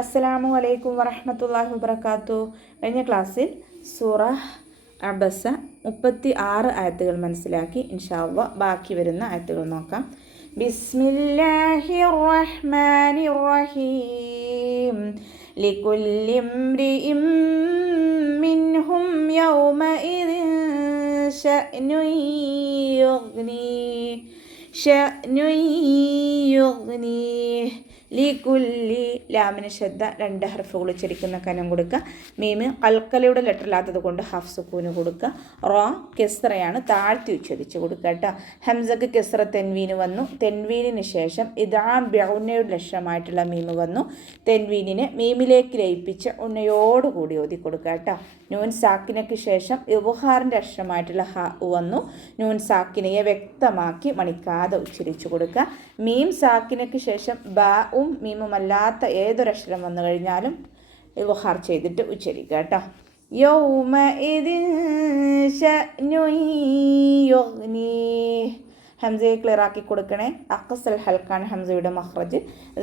അസ്സലാമു അലൈക്കും വറഹ്മത്തുള്ളാഹി വബറകാതുഹു. കഴിഞ്ഞ ക്ലാസ്സിൽ സൂറ അബസ 36 ആയത്തുകൾ മനസ്സിലാക്കി. ഇൻഷാ അല്ലാഹ് ബാക്കി വരുന്ന ആയത്തുകൾ നോക്കാം. ബിസ്മില്ലാഹിർ റഹ്മാനിർ റഹീം. ലികുല്ലി ഇംറിഇം മിൻഹും യൗമഇദിൻ ശഅ്നുൻ യുഗ്നി ലികുല്ലി ലാമിന് ശ്രദ്ധ 2 ഹർഫുകൾ ഉച്ചരിക്കുന്ന കനം കൊടുക്കുക. മീമ് കൽക്കലയുടെ ലെറ്ററില്ലാത്തത് കൊണ്ട് ഹാഫ് സുക്കൂന് കൊടുക്കുക. റോ കെസ്റയാണ് താഴ്ത്തി ഉച്ചരിച്ച് കൊടുക്കുക കേട്ടോ. ഹംസക്ക് കെസ്റ തെൻവീന് വന്നു. തെൻവീനിന് ശേഷം ഇദാം ബിഉന്നയുടെ ലക്ഷണമായിട്ടുള്ള മീമ് വന്നു. തെൻവീനിനെ മീമിലേക്ക് ലയിപ്പിച്ച് ഉന്നയോടുകൂടി ഓതി കൊടുക്കുക കേട്ടോ. നൂൻ സാക്കിനയ്ക്ക് ശേഷം ഇബ്ഹാറിൻ്റെ അക്ഷരമായിട്ടുള്ള ഹ വന്നു. നൂൻ സാക്കിനയെ വ്യക്തമാക്കി മണിക്കാതെ ഉച്ചരിച്ചു കൊടുക്കുക. മീം സാക്കിനയ്ക്ക് ശേഷം ബാവും മീമുമല്ലാത്ത ഏതൊരക്ഷരം വന്നു കഴിഞ്ഞാലും ഇബ്ഹാർ ചെയ്തിട്ട് ഉച്ചരിക്കുക കേട്ടോ. യൗമഇദിൻ ശഅ്നുൻ യുഗ്നി. ഹംസയെ ക്ലിയർ ആക്കി കൊടുക്കണേ. അഖ്സൽ ഹൽക്കാണ് ഹംസയുടെ മഖ്റജ്.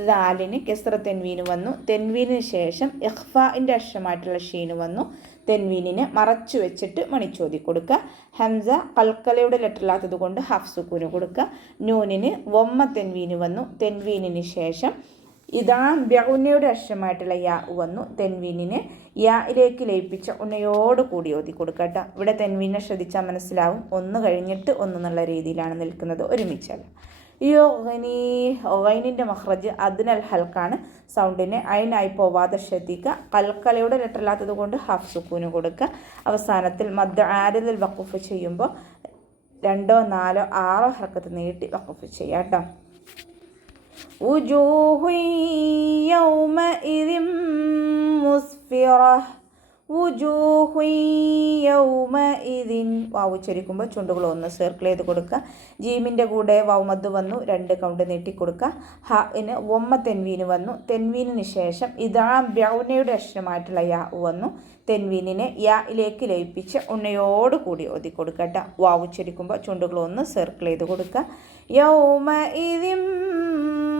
ദാലിന് കെസ്റ തെൻവീന് വന്നു. തെൻവീനിന് ശേഷം ഇഖ്ഫാഇൻ്റെ അക്ഷരമായിട്ടുള്ള ഷീന് വന്നു. തെൻവീനിനെ മറച്ചു വെച്ചിട്ട് മണിച്ചോതി കൊടുക്കുക. ഹംസ കൽക്കലയുടെ ലെറ്ററില്ലാത്തത് കൊണ്ട് ഹാഫ് സുക്കൂന് കൊടുക്കുക. നൂനിന് വമ്മ തെൻവീന് വന്നു. തെൻവീനിന് ശേഷം ഇതാ ബിഉന്നയുടെ അക്ഷരമായിട്ടുള്ള യാ വന്നു. തെൻവീനിനെ യായിലേക്ക് ലയിപ്പിച്ച ഉന്നയോട് കൂടി ഓതി കൊടുക്കട്ടെ. ഇവിടെ തെൻവീനെ ശ്രദ്ധിച്ചാൽ മനസ്സിലാവും. ഒന്ന് കഴിഞ്ഞിട്ട് ഒന്ന് എന്നുള്ള രീതിയിലാണ് നിൽക്കുന്നത്, ഒരുമിച്ചല്ല. യുഗ്നി ഗൈനിൻ്റെ മഖ്റജ് അദ്നൽ ഹൽക്കാണ്. സൗണ്ടിനെ അയിനായി പോവാതെ ശ്രദ്ധിക്കുക. കൽക്കലയുടെ ലെറ്ററില്ലാത്തത് കൊണ്ട് ഹാഫ് സുക്കൂന് കൊടുക്കുക. അവസാനത്തിൽ മദ് ആരിദിൽ വഖഫ് ചെയ്യുമ്പോൾ 2, 4, 6 ഹർക്കത്ത് നീട്ടി വഖഫ് ചെയ്യാം കേട്ടോ. വുജൂഹു യൗമഇദിൻ മുസ്ഫിറ. വുജൂഹു യൗമഇദിൻ വാവ് ഉച്ചരിക്കുമ്പോൾ ചുണ്ടുകൾ ഒന്ന് സർക്കിൾ ചെയ്ത് കൊടുക്കുക. ജീമിൻ്റെ കൂടെ വാവ് മദ് വന്നു. 2 കൗണ്ട് നീട്ടിക്കൊടുക്കുക. ഹന് വമ്മ തെൻവീന് വന്നു. തെൻവീനിന് ശേഷം ഇതാ ബിഉന്നയുടെ അക്ഷരമായിട്ടുള്ള യാ വന്നു. തെൻവീനിനെ യായിലേക്ക് ലയിപ്പിച്ച് ഉന്നയോട് കൂടി ഓതി കൊടുക്കട്ടെ. വാവ് ഉച്ചരിക്കുമ്പോൾ ചുണ്ടുകൾ ഒന്ന് സർക്കിൾ ചെയ്ത് കൊടുക്കുക. യൗമഇദിൻ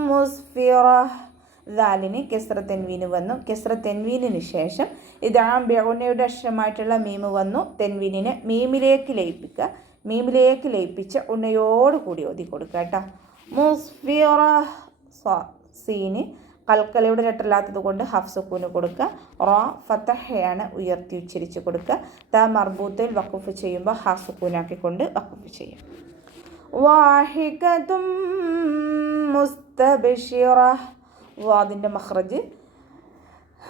മുസ്ഫിറ. ദാലിന് കെസ്റ തെൻവീന് വന്നു. കെസ്റ തെൻവീനിന് ശേഷം ഇതാ ബിഉന്നയുടെ അക്ഷരമായിട്ടുള്ള മീമ് വന്നു. തെൻവീനിനെ മീമിലേക്ക് ലയിപ്പിക്കുക. മീമിലേക്ക് ലയിപ്പിച്ച് ഉന്നയോട് കൂടി ഓതി കൊടുക്കുക കേട്ടോ. മുസ്ഫിറ. സീന് കൽക്കലയുടെ ലെറ്ററില്ലാത്തത് കൊണ്ട് ഹാഫ് സുക്കൂന് കൊടുക്കുക. റോ ഫതഹയാണ് ഉയർത്തി ഉച്ചരിച്ച് കൊടുക്കുക. ത മർബൂത്തിൽ വഖഫ് ചെയ്യുമ്പോൾ ഹാഫ് സുക്കൂനാക്കിക്കൊണ്ട് വഖഫ് ചെയ്യും. വാഹികതും മുസ്തബശിറ. വാദിൻ്റെ മഖ്റജ്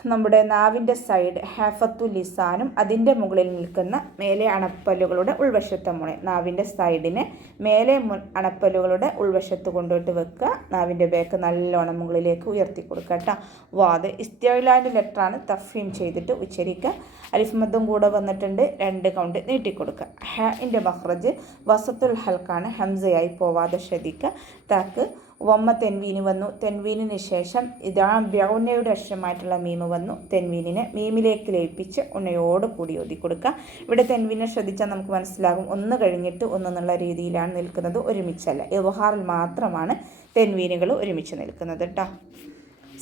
നമ്മുടെ നാവിൻ്റെ സൈഡ് ഹാഫത്തു ലിസാനും അതിൻ്റെ മുകളിൽ നിൽക്കുന്ന മേലെ അണപ്പല്ലുകളുടെ ഉൾവശത്തെ മുള. നാവിൻ്റെ സൈഡിനെ മേലെ അണപ്പല്ലുകളുടെ ഉൾവശത്ത് കൊണ്ടുപോയിട്ട് വെക്കുക. നാവിൻ്റെ ബേക്ക് നല്ലോണം മുകളിലേക്ക് ഉയർത്തി കൊടുക്കുക കേട്ടോ. വാദ് ഇസ്തിഅലാൻ്റെ ലെറ്ററാണ്. തഫീം ചെയ്തിട്ട് ഉച്ചരിക്കുക. അലിഫ് മദ്ദും കൂടെ വന്നിട്ടുണ്ട്. 2 കൗണ്ട് നീട്ടിക്കൊടുക്കുക. ഹാഇൻ്റെ മഖ്റജ് വസത്തുൽ ഹൽക്കാണ്. ഹംസയായി പോവാതെ ശ്രദ്ധിക്കുക. താക്ക് വമ്മ തെൻവീന് വന്നു. തെൻവീനിന് ശേഷം ഇതാ ബിഉന്നയുടെ അക്ഷരമായിട്ടുള്ള മീമ് വന്നു. തെൻവീനിനെ മീമിലേക്ക് ലയിപ്പിച്ച് ഉന്നയോട് കൂടി ഓതി കൊടുക്കുക. ഇവിടെ തെൻവീനെ ശ്രദ്ധിച്ചാൽ നമുക്ക് മനസ്സിലാകും. ഒന്ന് കഴിഞ്ഞിട്ട് ഒന്ന് എന്നുള്ള രീതിയിലാണ് നിൽക്കുന്നത്, ഒരുമിച്ചല്ല. ഇബ്ഹാറിൽ മാത്രമാണ് തെൻവീനുകൾ ഒരുമിച്ച് നിൽക്കുന്നത് കേട്ടോ.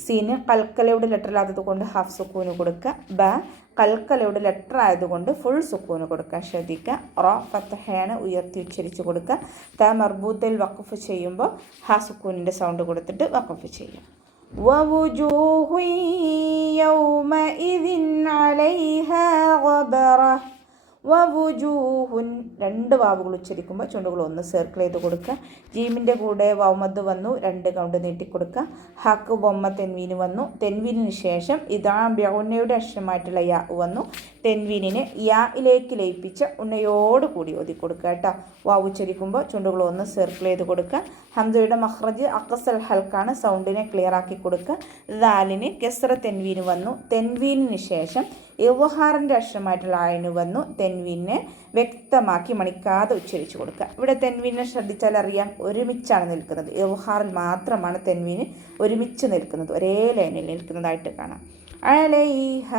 സീന് കൽക്കലയുടെ ലെറ്ററില്ലാത്തത് കൊണ്ട് ഹാഫ് സുക്കൂന് കൊടുക്കുക. ബ കൽക്കലയുടെ ലെറ്റർ ആയതുകൊണ്ട് ഫുൾ സുക്കൂന് കൊടുക്കുക. ശ്രദ്ധിക്കുക. റോ ഫതഹയാണ് ഉയർത്തി ഉച്ചരിച്ച് കൊടുക്കുക. ത മർബൂത്തിൽ വഖഫ് ചെയ്യുമ്പോൾ ഹാ സുക്കൂനിൻ്റെ സൗണ്ട് കൊടുത്തിട്ട് വഖഫ് ചെയ്യും. വവുജൂഹു യൗമഇദിൻ അലൈഹാ ഗബറ. വവുജൂഹുൻ 2 വാവുകൾ ഉച്ചരിക്കുമ്പോൾ ചുണ്ടുകൾ ഒന്ന് സർക്കിൾ ചെയ്ത് കൊടുക്കുക. ജീമിൻ്റെ കൂടെ വാവ് മദ് വന്നു. 2 കൗണ്ട് നീട്ടിക്കൊടുക്കുക. ഹക്ക് വമ്മ തെൻവീന് വന്നു. തെൻവീനിന് ശേഷം ഇതാ ബിഉന്നയുടെ അക്ഷരമായിട്ടുള്ള യാ വന്നു. തെൻവീനിനെ യായിലേക്ക് ലയിപ്പിച്ച് ഉന്നയോട് കൂടി ഓതി കൊടുക്കുക കേട്ടോ. വാവ് ഉച്ചരിക്കുമ്പോൾ ചുണ്ടുകൾ ഒന്ന് സർക്കിൾ ചെയ്ത് കൊടുക്കുക. ഹംസയുടെ മഖ്റജ് അഖ്സൽ ഹൽക്കാണ്. സൗണ്ടിനെ ക്ലിയർ ആക്കി കൊടുക്കുക. ദാലിന് കെസ്റ തെൻവീന് വന്നു. തെൻവീനിന് ശേഷം ഇബ്ഹാറിൻ്റെ അക്ഷരമായിട്ടുള്ള ആയിന് വന്നു. തെൻവീനെ വ്യക്തമാക്കി മണിക്കാതെ ഉച്ചരിച്ച് കൊടുക്കുക. ഇവിടെ തെൻവീനെ ശ്രദ്ധിച്ചാൽ അറിയാം, ഒരുമിച്ചാണ് നിൽക്കുന്നത്. ഇബ്ഹാറിൽ മാത്രമാണ് തെൻവീന് ഒരുമിച്ച് നിൽക്കുന്നത്, ഒരേ ലൈനിൽ നിൽക്കുന്നതായിട്ട് കാണാം. അലൈഹ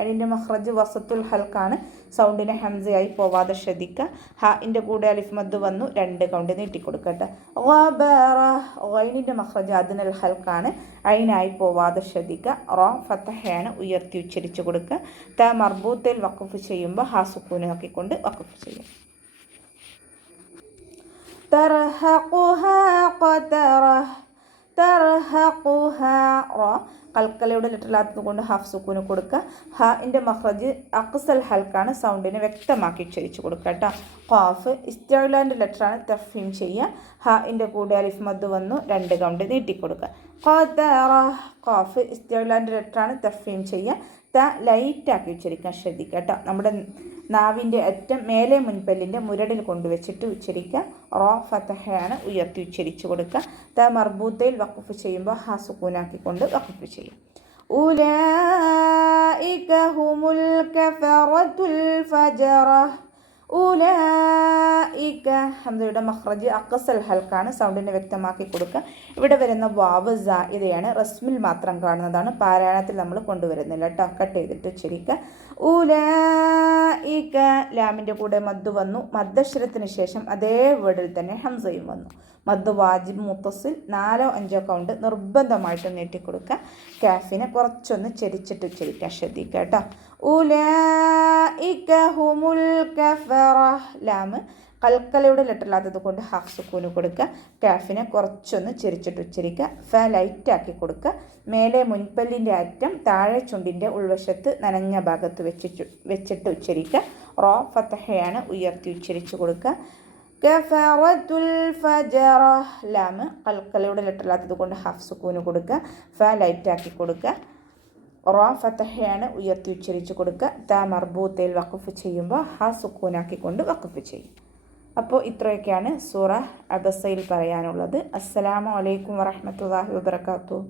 അതിൻ്റെ മഖ്റജ് വസത്തുൽ ഹൽക്കാണ്. സൗണ്ടിനെ ഹംസയായി പോവാതെ ശ്രദ്ധിക്കുക. ഹാഇൻ്റെ കൂടെ അലിഫ് മദ് വന്നു, 2 കൗണ്ട് നീട്ടിക്കൊടുക്കട്ടെ. ഗബറ ഗൈനിൻ്റെ മഖ്റജ് അദ്നൽ ഹൽക്കാണ്, ഐനായി പോവാതെ ശ്രദ്ധിക്കുക. റ ഫതഹയാണ്, ഉയർത്തി ഉച്ചരിച്ച് കൊടുക്കുക. ത മർബൂത്തിൽ വഖഫ് ചെയ്യുമ്പോൾ ഹാ സുക്കൂനാക്കിക്കൊണ്ട് വഖഫ് ചെയ്യും. തർഹഖുഹാ ഖതറഹ തർഹഖുഹാ റ കൽക്കലയുടെ ലെറ്ററിലാത്തത് കൊണ്ട് ഹാഫ് സുക്കൂന് കൊടുക്കുക. ഹാഇൻ്റെ മഖ്റജ് അക്സൽ ഹൽക്കാണ്, സൗണ്ടിനെ വ്യക്തമാക്കി ഉച്ചരിച്ച് കൊടുക്കുക കേട്ടോ. ഖാഫ് ഇസ്തിഅ്ലാൻ്റെ ലെറ്ററാണ്, തഫ്ഹീം ചെയ്യുക. ഹാഇൻ്റെ കൂടെ അലിഫ് മദ് വന്നു, 2 കൗണ്ട് നീട്ടിക്കൊടുക്കുക. ഖതറ ഖാഫ് ഇസ്തിഅ്ലാൻ്റെ ലെറ്ററാണ്, തഫ്ഹീം ചെയ്യുക. ത ലൈറ്റാക്കി ഉച്ചരിക്കാൻ ശ്രദ്ധിക്കുക കേട്ടോ. നമ്മുടെ നാവിൻ്റെ അറ്റം മേലെ മുൻപല്ലിൻ്റെ മുരടിൽ കൊണ്ടുവച്ചിട്ട് ഉച്ചരിക്കുക. റോ ഫതഹയാണ്, ഉയർത്തി ഉച്ചരിച്ച് കൊടുക്കുക. ത മർബൂത്തയിൽ വഖഫ് ചെയ്യുമ്പോൾ ഹാ സുക്കൂനാക്കിക്കൊണ്ട് വഖഫ് ചെയ്യും. ഉലൈക ഹുമുൽ കഫറത്തുൽ ഫജറ ഉലൈക ഹംസയുടെ മഖ്റജ് അക്സൽ ഹൽക്കാണ്, സൗണ്ടിനെ വ്യക്തമാക്കി കൊടുക്കുക. ഇവിടെ വരുന്ന വാവ് സായിദയാണ്, റസ്മിൽ മാത്രം കാണുന്നതാണ്, പാരായണത്തിൽ നമ്മൾ കൊണ്ടുവരുന്നില്ല കേട്ടോ. കട്ട് ചെയ്തിട്ട് ഉച്ചരിക്കുക. ഉലൈക ലാമിൻ്റെ കൂടെ മദ് വന്നു, മദ്ദക്ഷരത്തിന് ശേഷം അതേ വേർഡിൽ തന്നെ ഹംസയും വന്നു. മദ് വാജിബ് മുത്തസിൽ 4-5 കൗണ്ട് നിർബന്ധമായിട്ട് നീട്ടിക്കൊടുക്കുക. കാഫിനെ കുറച്ചൊന്ന് ചെരിച്ചിട്ട് ഉച്ചരിക്കാൻ ശ്രദ്ധിക്കുക കേട്ടോ. ഉലൈക ഹുമുൽ കഫറ ലാം കൽക്കലയുടെ ലെറ്ററിലാത്തത് കൊണ്ട് ഹാഫ് സുക്കൂന് കൊടുക്കുക. കാഫിനെ കുറച്ചൊന്ന് ചെരിച്ചിട്ട് ഉച്ചരിക്കുക. ഫ ലൈറ്റാക്കി കൊടുക്കുക. മേലെ മുൻപല്ലിൻ്റെ അറ്റം താഴെ ചുണ്ടിൻ്റെ ഉൾവശത്ത് നനഞ്ഞ ഭാഗത്ത് വെച്ചിട്ട് ഉച്ചരിക്കുക. റോ ഫതഹയാണ്, ഉയർത്തി ഉച്ചരിച്ച് കൊടുക്കുക. കഫറത്തുൽ ഫജറ ലാം കൽക്കലയുടെ ലെറ്ററിലാത്തത് കൊണ്ട് ഹാഫ് സുക്കൂന് കൊടുക്കുക. ഫ ലൈറ്റാക്കി കൊടുക്കുക. റോ ഫതഹയാണ്, ഉയർത്തി ഉച്ചരിച്ച് കൊടുക്കുക. ത മർബൂത്തയിൽ വഖഫ് ചെയ്യുമ്പോൾ ഹാ സുക്കൂനാക്കിക്കൊണ്ട് വഖഫ് ചെയ്യും. അപ്പോൾ ഇത്രയൊക്കെയാണ് സൂറ അബസയിൽ പറയാനുള്ളത്. അസ്സലാമു അലൈക്കും വറഹ്മത്തുള്ളാഹി വബറകാതുഹു.